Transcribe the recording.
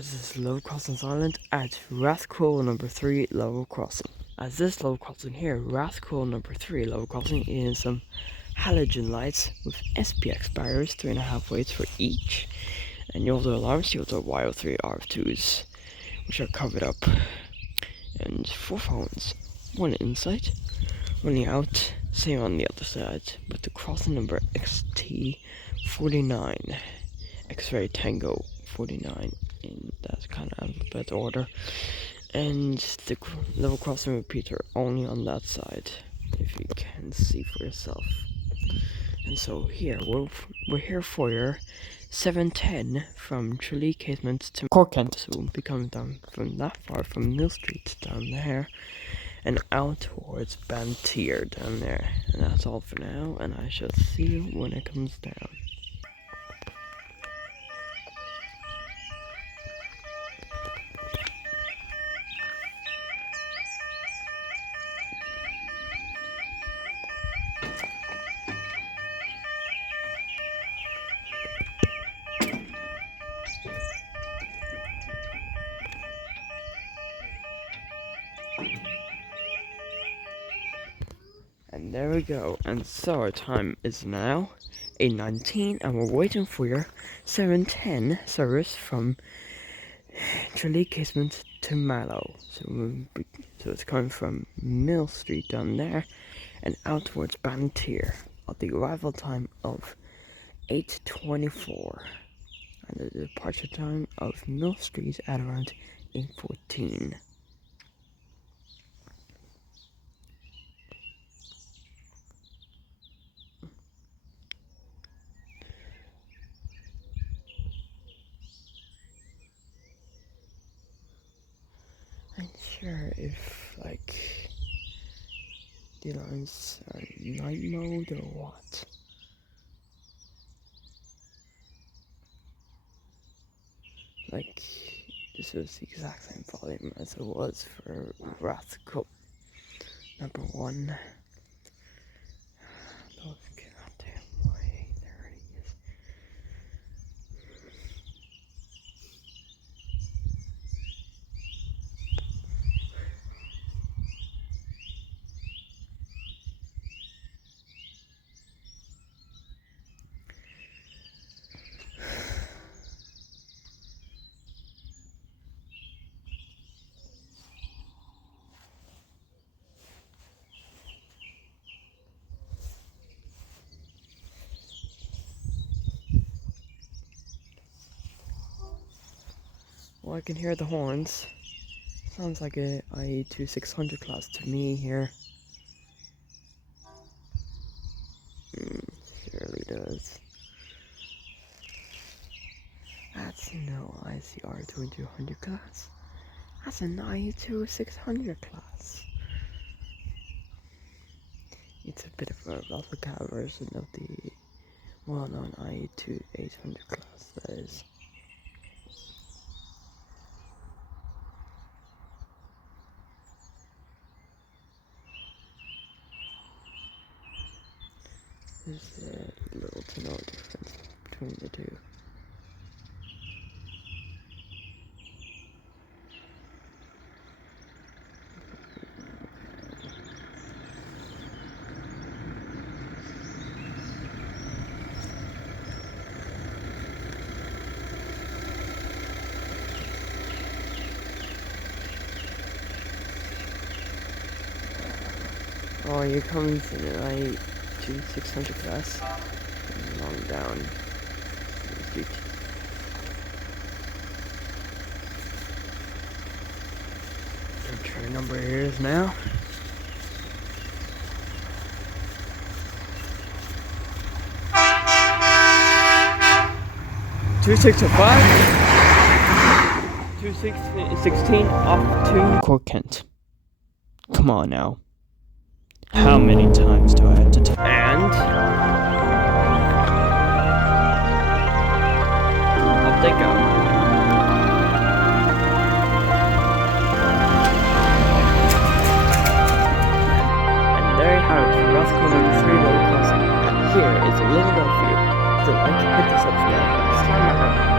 as this level crossing island at Rathcoole No.3 Level Crossing. As this level crossing here, Rathcoole No.3 Level Crossing, is some halogen lights with SPX barriers, 3.5 weights for each, and you have the alarms, you have the Y03 RF2s, which are covered up, and 4 phones, one inside, one out, same on the other side, with the crossing number XT49, X-ray Tango 49 in that kind of alphabet order, and the level crossing repeater only on that side, if you can see for yourself. And so here, we're here for your 710 from Trallee, Casement to Cork, so we'll be coming down from that far, from Mill Street down there, and out towards Banteer down there. And that's all for now, and I shall see you when it comes down. And there we go, and so our time is now 8:19, and we're waiting for your 710 service from Trallee, Casement to Mallow. So it's coming from Mill Street down there and out towards Banteer at the arrival time of 8:24 and the departure time of Mill Street at around 8:14. I'm sure if the alarms are night mode or what. This was the exact same volume as it was for Rathcoole No.1. Goddamn, why there it is. Well, I can hear the horns. Sounds like a IE2600 class to me here. Surely does. That's no ICR2200 class. That's an IE2600 class. It's a bit of a replica version of the well-known IE2800 class, that is. There's a little to no difference between the two. Oh, here comes an IE2600 class. Long down the street. The train number here is now 2605, 2616 off to Cork, Kent. Come on now. How many times do I have to and up they go. And there you have it, Rathcoole No.3 Level Crossing. And here is a little note for you. So like, hit the subscribe button, slam my heart.